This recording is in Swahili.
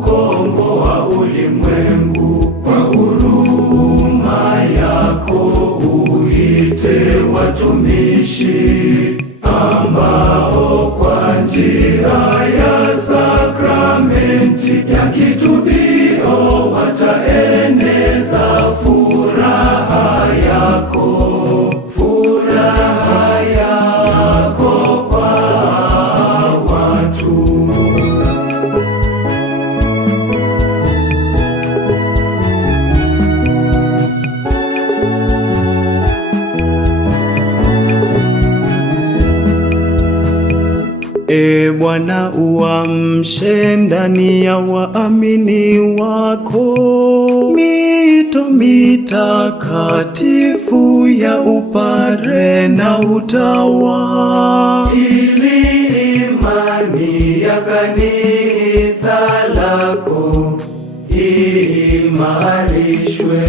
Komboa ulimwengu kwa huruma yako, uite watumishi ambao kwa njia ya sakramenti ya kitubio wataeneza furaha yako kwa watu. E Bwana, uamshe ndani ya waamini wako mito mitakatifu ya upare na utawa, ili imani ya kanisa lako iimarishwe.